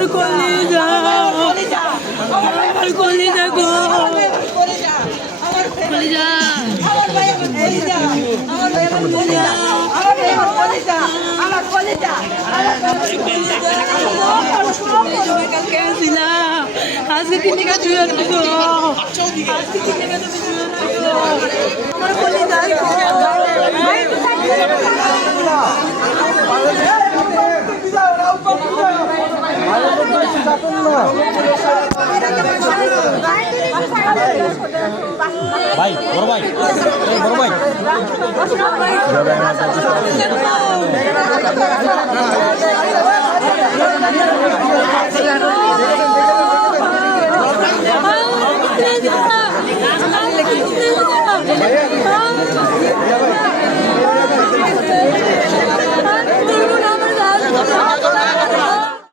আমার কলিজা আমার কলিজা গো কলিজা আজকে কিনে গেছে আজকে কিনে গেছে আমার কলিজা ভাই বড় ভাই বড় ভাই